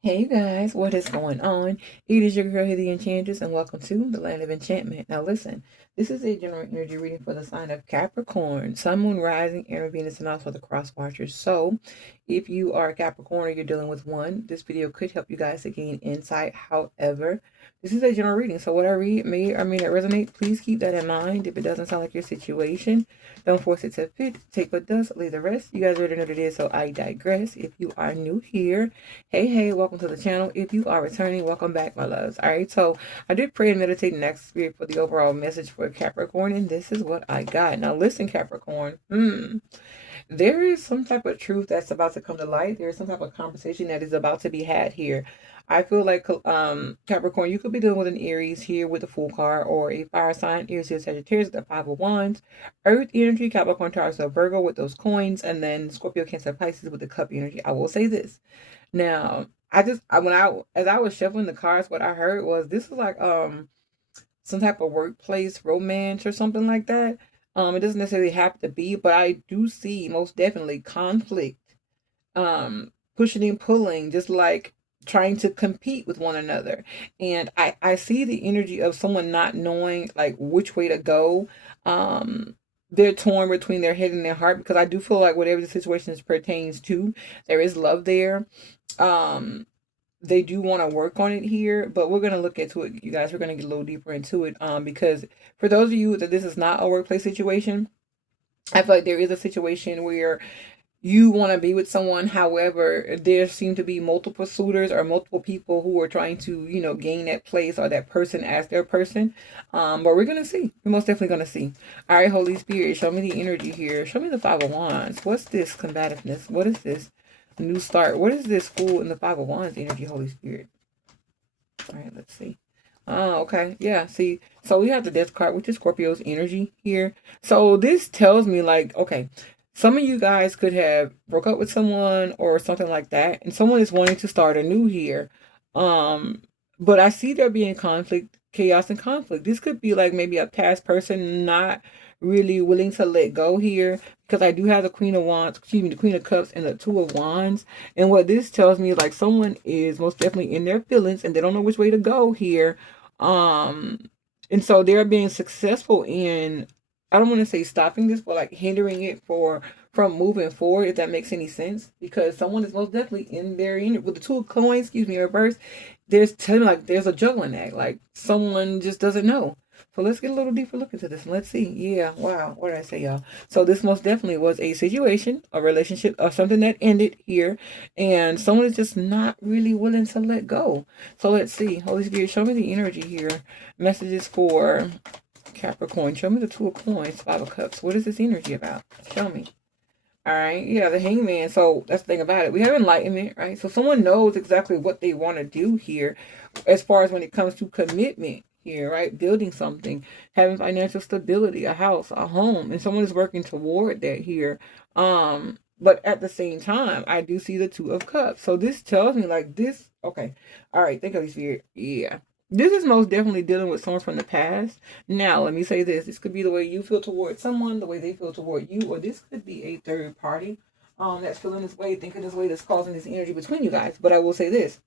Hey you guys, what is going on? It is your girl here, the Enchantress, and welcome to the Land of Enchantment. Now listen, this is a general energy reading for the sign of Capricorn, Sun, Moon, Rising, Inner Venus, and also the cross watchers. So, if you are a Capricorn or you're dealing with one, this video could help you guys to gain insight. However, this is a general reading, so what I read may or may not resonate. Please keep that in mind. If it doesn't sound like your situation, don't force it to fit. Take what does, leave the rest. You guys already know what it is, so I digress. If you are new here, hey, welcome to the channel. If you are returning, welcome back, my loves. All right, so I did pray and meditate in that spirit for the overall message for Capricorn, and this is what I got. Now, listen, Capricorn. There is some type of truth that's about to come to light. There is some type of conversation that is about to be had here. I feel like Capricorn, you could be dealing with an Aries here with the Fool card, or a fire sign, Aries here, Sagittarius with the Five of Wands, Earth energy, Capricorn, Taurus, or Virgo with those coins, and then Scorpio, Cancer, Pisces with the Cup energy. I will say this. Now, as I was shuffling the cards, what I heard was this is like some type of workplace romance or something like that. It doesn't necessarily have to be, but I do see most definitely conflict, pushing and pulling, just like trying to compete with one another. And I see the energy of someone not knowing like which way to go. They're torn between their head and their heart, because I do feel like whatever the situation pertains to, there is love there. um they do want to work on it here, but we're going to look into it, you guys. We're going to get a little deeper into it, because for those of you that this is not a workplace situation, I feel like there is a situation where you want to be with someone. However, there seem to be multiple suitors or multiple people who are trying to, gain that place or that person as their person. But we're going to see. We're most definitely going to see. All right, Holy Spirit, show me the energy here. Show me the Five of Wands. What's this combativeness? What is this new start? What is this Fool in the Five of Wands energy, Holy Spirit? All right, let's see. Oh, okay. Yeah, see. So we have the Death card, which is Scorpio's energy here. So this tells me like, okay, some of you guys could have broke up with someone or something like that, and someone is wanting to start anew here. But I see there being conflict, chaos and conflict. This could be like maybe a past person not really willing to let go here, because I do have the Queen of Wands, excuse me, the Queen of Cups and the Two of Wands. And what this tells me is like someone is most definitely in their feelings and they don't know which way to go here. Um, and so they're being successful in, I don't want to say stopping this, but like hindering it from moving forward, if that makes any sense. Because someone is most definitely in their with the Two of Coins, excuse me, reverse. There's telling like there's a juggling act, like someone just doesn't know. So let's get a little deeper look into this and let's see. Yeah, wow. What did I say, y'all? So this most definitely was a situation, a relationship, or something that ended here, and someone is just not really willing to let go. So let's see. Holy Spirit, show me the energy here. Messages for Capricorn. Show me the Two of Coins, Five of Cups. What is this energy about? Show me. All right, yeah, the Hangman. So that's the thing about it. We have enlightenment, right? So someone knows exactly what they want to do here, as far as when it comes to commitment here, right? Building something, having financial stability, a house, a home, and someone is working toward that here. But at the same time, I do see the Two of Cups. So this tells me like this. Okay, all right. Think of this here. Yeah. This is most definitely dealing with someone from the past. Now, let me say this. This could be the way you feel toward someone, the way they feel toward you, or this could be a third party that's feeling this way, thinking this way, that's causing this energy between you guys. But I will say this.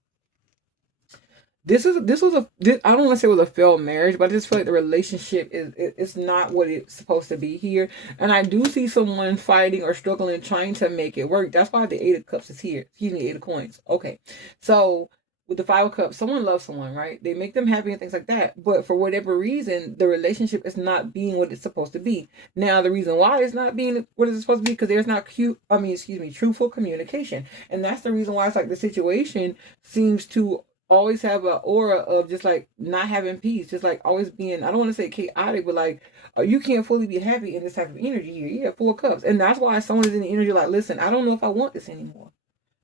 I don't want to say it was a failed marriage, but I just feel like the relationship it's not what it's supposed to be here. And I do see someone fighting or struggling trying to make it work. That's why the Eight of Cups is here. Excuse me, Eight of Coins. Okay. So with the Five of Cups, someone loves someone, right? They make them happy and things like that. But for whatever reason, the relationship is not being what it's supposed to be. Now, the reason why it's not being what it's supposed to be, because there's not truthful communication. And that's the reason why it's like the situation seems to always have an aura of just like not having peace, just like always being, I don't want to say chaotic, but like you can't fully be happy in this type of energy here. Yeah, Four Cups. And that's why someone is in the energy like, listen, I don't know if I want this anymore.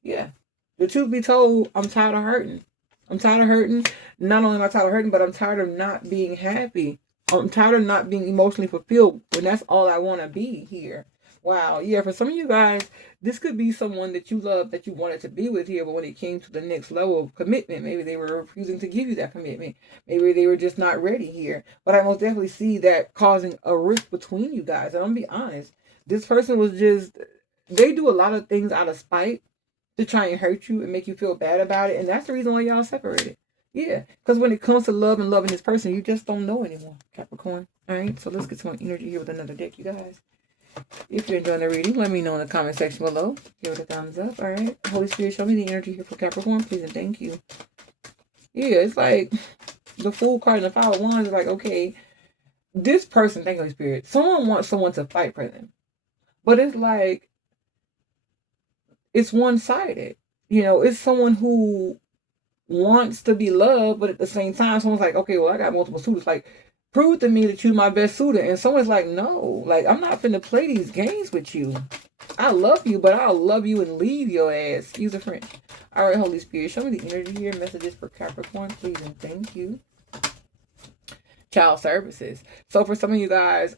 Yeah. The truth be told, I'm tired of hurting. I'm tired of hurting. Not only am I tired of hurting, but I'm tired of not being happy. I'm tired of not being emotionally fulfilled when that's all I want to be here. Wow. Yeah, for some of you guys, this could be someone that you love, that you wanted to be with here, but when it came to the next level of commitment, maybe they were refusing to give you that commitment. Maybe they were just not ready here. But I most definitely see that causing a rift between you guys. And I'm going to be honest. This person was just, they do a lot of things out of spite. to try and hurt you and make you feel bad about it. And that's the reason why y'all separated. Yeah, because when it comes to love and loving this person, you just don't know anymore, Capricorn. All right, so let's get some energy here with another deck, you guys. If you're enjoying the reading, let me know in the comment section below. Give it a thumbs up. All right, Holy Spirit, show me the energy here for Capricorn, please, and thank you. Yeah, it's like the Fool card and the Five of Wands is like, okay, this person, thank you, Holy Spirit, someone wants someone to fight for them. But it's like, it's one-sided. You know, it's someone who wants to be loved, but at the same time, someone's like, okay, well, I got multiple suitors. Like, prove to me that you're my best suitor. And someone's like, no, like, I'm not finna play these games with you. I love you, but I'll love you and leave your ass. Use a French. All right, Holy Spirit, show me the energy here. Messages for Capricorn, please, and thank you. Child services. So for some of you guys,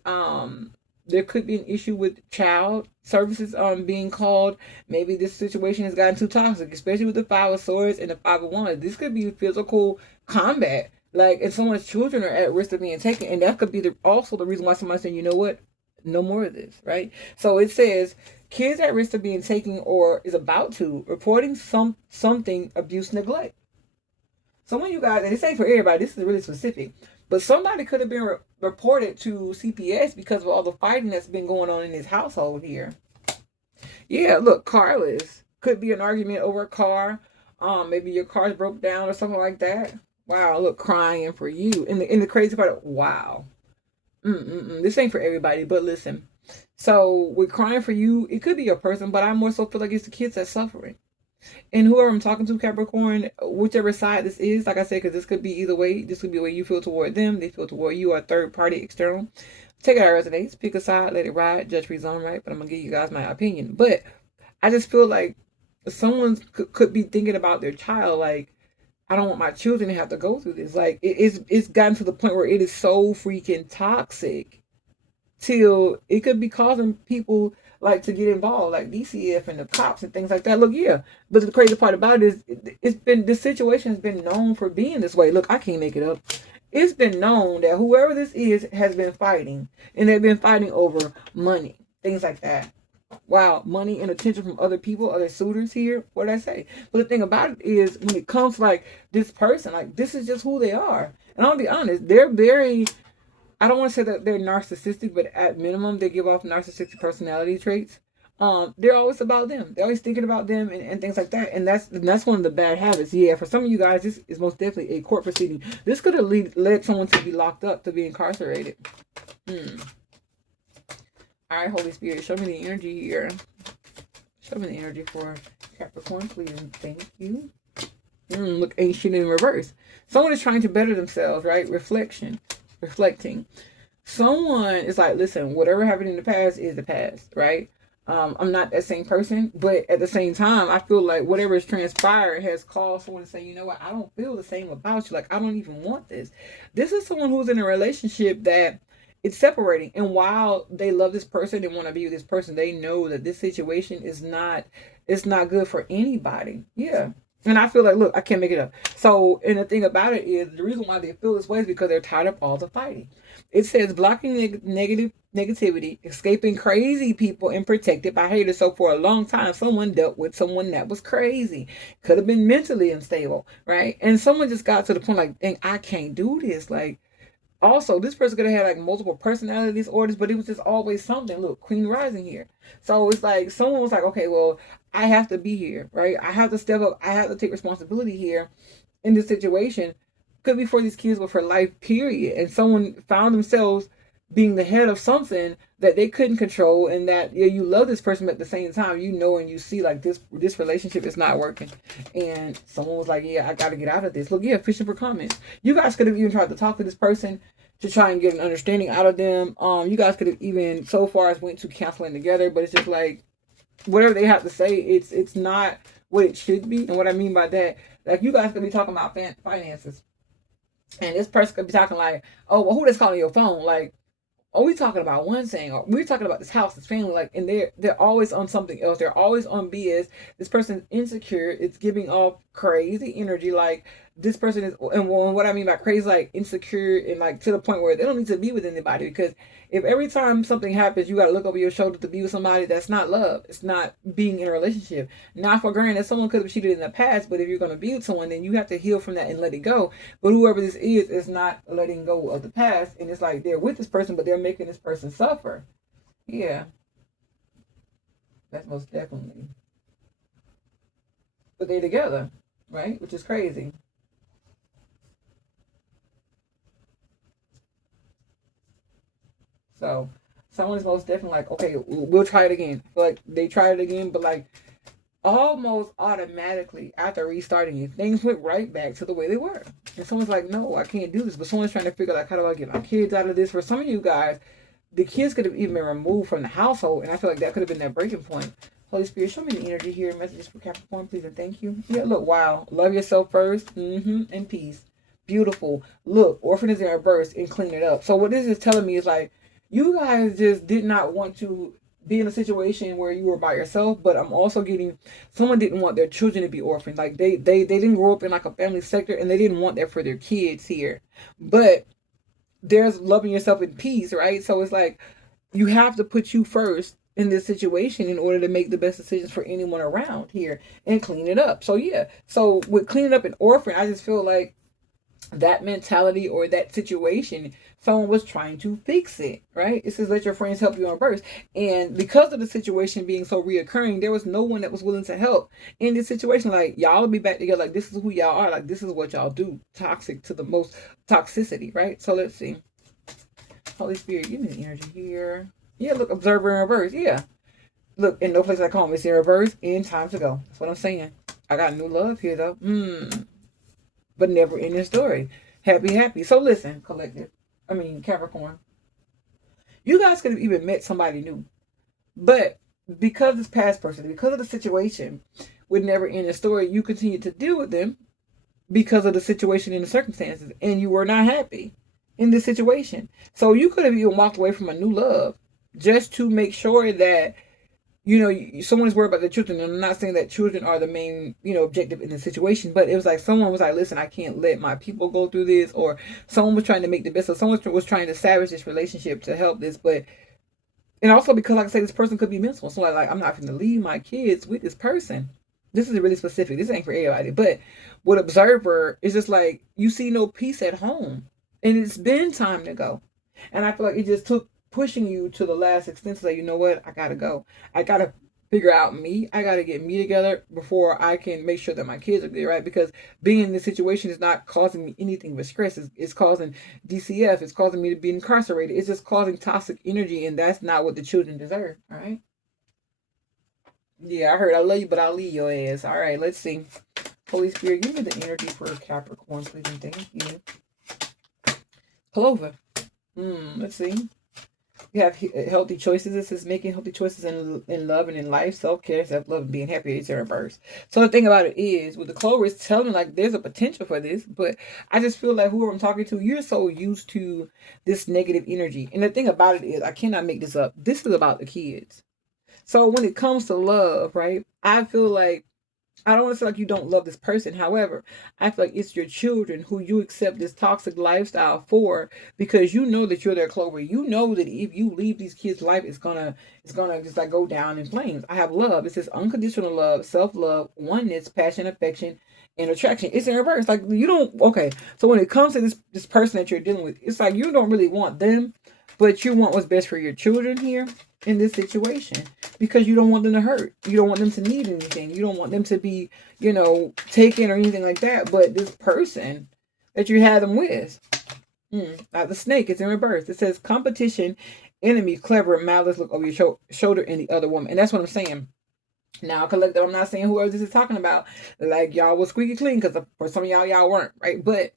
there could be an issue with child services being called. Maybe this situation has gotten too toxic, especially with the Five of Swords and the Five of Wands. This could be physical combat, like, and someone's children are at risk of being taken, and that could be also the reason why somebody's saying, you know what, no more of this, right? So it says kids at risk of being taken or is about to reporting something abuse, neglect. So when you guys, and it's ain't for everybody, this is really specific, but somebody could have been reported to CPS because of all the fighting that's been going on in this household here. Yeah, look, carless. Could be an argument over a car. Maybe your car's broke down or something like that. Wow, look, crying for you. And the crazy part, wow. This ain't for everybody, but listen. So with crying for you, it could be your person, but I more so feel like it's the kids that's suffering. And whoever I'm talking to, Capricorn, whichever side this is, like I said, because this could be either way. This could be the way you feel toward them. They feel toward you, or third party external. Take it how it resonates. Pick a side, let it ride. Judge free zone, right? But I'm going to give you guys my opinion. But I just feel like someone could be thinking about their child. Like, I don't want my children to have to go through this. Like, it's gotten to the point where it is so freaking toxic till it could be causing people like to get involved, like DCF and the cops and things like that. Look, yeah, but the crazy part about it is this situation has been known for being this way. Look, I can't make it up. It's been known that whoever this is has been fighting, and they've been fighting over money, things like that. Wow, money and attention from other people, other suitors here. What did I say? But the thing about it is, when it comes to, like, this person, like, this is just who they are. And I'll be honest, they're very, I don't want to say that they're narcissistic, but at minimum, they give off narcissistic personality traits. They're always about them. They're always thinking about them and things like that. And that's one of the bad habits. Yeah, for some of you guys, this is most definitely a court proceeding. This could have led someone to be locked up, to be incarcerated. All right, Holy Spirit, show me the energy here. Show me the energy for Capricorn, please, and thank you. Look, ancient in reverse. Someone is trying to better themselves, right? Reflecting. Someone is like, listen, whatever happened in the past is the past, right? I'm not that same person, but at the same time, I feel like whatever has transpired has caused someone to say, you know what, I don't feel the same about you. Like, I don't even want this. This is someone who's in a relationship that it's separating. And while they love this person, they want to be with this person, they know that this situation is not, it's not good for anybody. Yeah. And I feel like, look, I can't make it up. So, and the thing about it is, the reason why they feel this way is because they're tired of all the fighting. It says blocking negativity, escaping crazy people, and protected by haters. So for a long time, someone dealt with someone that was crazy. Could have been mentally unstable, right? And someone just got to the point like, dang, I can't do this. Like, also, this person could have had like multiple personality disorders, but it was just always something. Look, Queen Rising here. So it's like someone was like, okay, well, I have to be here, right? I have to step up. I have to take responsibility here in this situation. Could be for these kids, but for life, period. And someone found themselves being the head of something that they couldn't control, and that, yeah, you love this person, but at the same time, you know, and you see like this relationship is not working, and someone was like, yeah, I got to get out of this. Look, yeah, fishing for comments. You guys could have even tried to talk to this person to try and get an understanding out of them. You guys could have even so far as went to counseling together, but it's just like whatever they have to say, it's not what it should be. And what I mean by that, like, you guys could be talking about finances, and this person could be talking like, oh, well, who that's calling your phone? Like, are we talking about one thing? Or we're talking about this house, this family, like, and they're always on something else. They're always on BS. This person's insecure. It's giving off crazy energy. Like this person is, and what I mean by crazy, like insecure and like to the point where they don't need to be with anybody. Because if every time something happens, you got to look over your shoulder to be with somebody, that's not love. It's not being in a relationship. Now, for granted, someone could have cheated in the past, but if you're going to be with someone, then you have to heal from that and let it go. But whoever this is not letting go of the past, and it's like they're with this person, but they're making this person suffer. Yeah, that's most definitely. But they're together, right? Which is crazy. So someone's most definitely like, okay, we'll try it again. Like they tried it again, but like almost automatically after restarting it, things went right back to the way they were. And someone's like, no, I can't do this. But someone's trying to figure out like, how do I get my kids out of this? For some of you guys, the kids could have even been removed from the household, and I feel like that could have been that breaking point. Holy Spirit, show me the energy here. Messages for Capricorn, please, and thank you. Yeah, look, wow. Love yourself first, and peace. Beautiful. Look, orphan is in reverse and clean it up. So what this is telling me is like, you guys just did not want to be in a situation where you were by yourself, but I'm also getting someone didn't want their children to be orphaned. Like they didn't grow up in like a family sector, and they didn't want that for their kids here. But there's loving yourself in peace, right? So it's like you have to put you first in this situation in order to make the best decisions for anyone around here and clean it up. So yeah, so with cleaning up an orphan, I just feel like that mentality or that situation, someone was trying to fix it, right? It says let your friends help you on birth. And because of the situation being so reoccurring, there was no one that was willing to help in this situation. Like, y'all will be back together. Like, this is who y'all are. Like, this is what y'all do. Toxic to the most toxicity, right? So let's see. Holy Spirit, give me the energy here. Yeah, look, observer in reverse. Yeah. Look, in no place like home. It's in reverse in time to go. That's what I'm saying. I got new love here, though. But never in the story. Happy, happy. So listen, collective. I mean, Capricorn. You guys could have even met somebody new. But because this past person, because of the situation, would never end the story, you continue to deal with them because of the situation and the circumstances. And you were not happy in this situation. So you could have even walked away from a new love just to make sure that someone's worried about the children. And I'm not saying that children are the main, objective in the situation, but it was like someone was like, listen, I can't let my people go through this, or someone was trying to make the best of someone was trying to savage this relationship to help this. But and also because, like I say, this person could be mental. So like I'm not going to leave my kids with this person. This is really specific. This ain't for everybody. But with observer, it's just like you see no peace at home. And it's been time to go. And I feel like it just took pushing you to the last extent to say, you know what, I gotta go. I gotta figure out me. I gotta get me together before I can make sure that my kids are good, right? Because being in this situation is not causing me anything but stress. It's causing DCF. It's causing me to be incarcerated. It's just causing toxic energy, and that's not what the children deserve, all right? Yeah, I heard I love you, but I'll leave your ass. All right, let's see. Holy Spirit, give me the energy for Capricorn, please, and thank you. Clover. Let's see. You have healthy choices. This is making healthy choices in love and in life, self-care, self-love, and being happy. It's in reverse. So the thing about it is, with the Clover, it's telling me like there's a potential for this, but I just feel like whoever I'm talking to, you're so used to this negative energy. And the thing about it is, I cannot make this up. This is about the kids. So when it comes to love, right, I feel like I don't want to say like you don't love this person. However, I feel like it's your children who you accept this toxic lifestyle for, because you know that you're their Clover. You know that if you leave these kids' life, it's gonna just like go down in flames. I have love. It says unconditional love, self-love, oneness, passion, affection, and attraction. It's in reverse. Like you don't okay. So when it comes to this person that you're dealing with, it's like you don't really want them, but you want what's best for your children here in this situation, because you don't want them to hurt. You don't want them to need anything. You don't want them to be, taken or anything like that. But this person that you had them with, the snake is in reverse. It says competition, enemy, clever, malice, look over your shoulder, and the other woman. And that's what I'm saying. Now, collective, I'm not saying whoever this is talking about, like y'all was squeaky clean, because for some of y'all weren't, right? But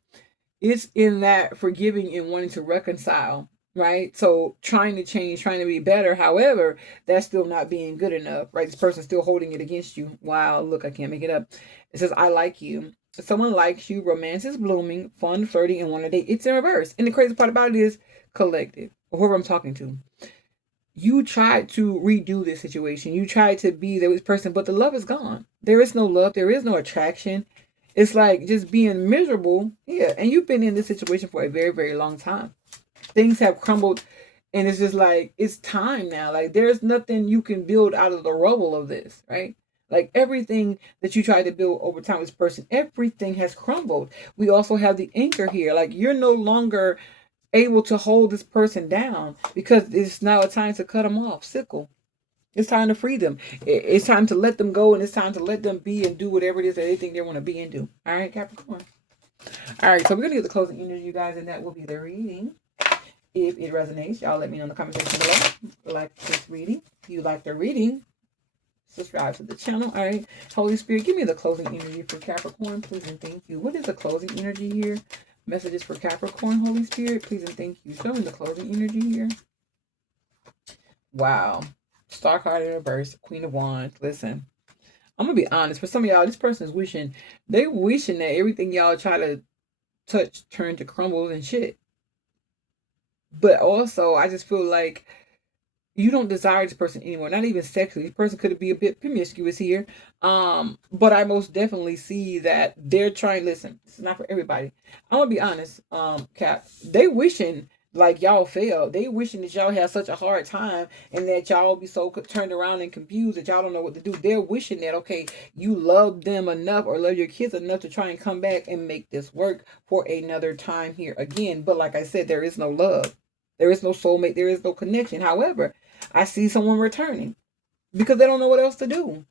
it's in that forgiving and wanting to reconcile, right? So trying to change, trying to be better. However, that's still not being good enough, right? This person's still holding it against you. Wow, look, I can't make it up. It says, I like you. Someone likes you, romance is blooming, fun, flirting, and want to date. It's in reverse. And the crazy part about it is collective, or whoever I'm talking to. you tried to redo this situation. You tried to be this person, but the love is gone. There is no love. There is no attraction. It's like just being miserable. Yeah. And you've been in this situation for a very, very long time. Things have crumbled, and it's just like, it's time now. Like, there's nothing you can build out of the rubble of this, right? Like, everything that you tried to build over time with this person, everything has crumbled. We also have the anchor here. Like, you're no longer able to hold this person down because it's now a time to cut them off. Sickle. It's time to free them. It's time to let them go, and it's time to let them be and do whatever it is that they think they want to be and do. All right, Capricorn. All right, so we're gonna get the closing energy, you guys, and that will be the reading. If it resonates, y'all let me know in the comment section below. Like this reading. If you like the reading, subscribe to the channel. All right, Holy Spirit, give me the closing energy for Capricorn, please and thank you. What is the closing energy here? Messages for Capricorn, Holy Spirit, please and thank you. Show me the closing energy here. Wow. Star card in reverse, Queen of Wands. Listen, I'm gonna be honest. For some of y'all, this person is wishing that everything y'all try to touch turn to crumbles and shit. But also, I just feel like you don't desire this person anymore, not even sexually. This person could be a bit promiscuous here. But I most definitely see that they're trying. Listen, this is not for everybody. I'm gonna be honest, Cap. They wishing like y'all failed. They wishing that y'all had such a hard time and that y'all be so turned around and confused that y'all don't know what to do. They're wishing that, okay, you love them enough or love your kids enough to try and come back and make this work for another time here again. But like I said, there is no love. There is no soulmate. There is no connection. However, I see someone returning because they don't know what else to do.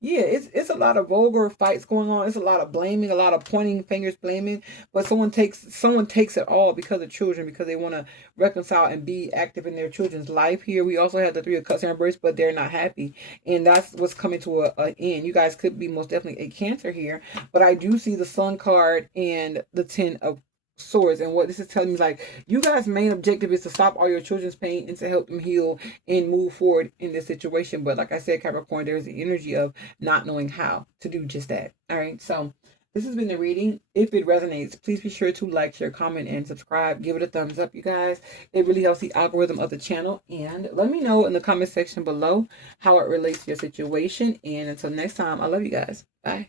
Yeah, it's a lot of vulgar fights going on. It's a lot of blaming, a lot of pointing fingers, blaming. But someone takes it all because of children, because they want to reconcile and be active in their children's life. Here we also have the Three of Cups and Reverse, but they're not happy, and that's what's coming to an end. You guys could be most definitely a Cancer here, but I do see the Sun card and the Ten of Swords, and what this is telling me is like, you guys' main objective is to stop all your children's pain and to help them heal and move forward in this situation. But like I said, Capricorn, there's the energy of not knowing how to do just that. All right, so this has been the reading. If it resonates, please be sure to like, share, comment, and subscribe. Give it a thumbs up, you guys. It really helps the algorithm of the channel. And let me know in the comment section below how it relates to your situation. And until next time, I love you guys. Bye.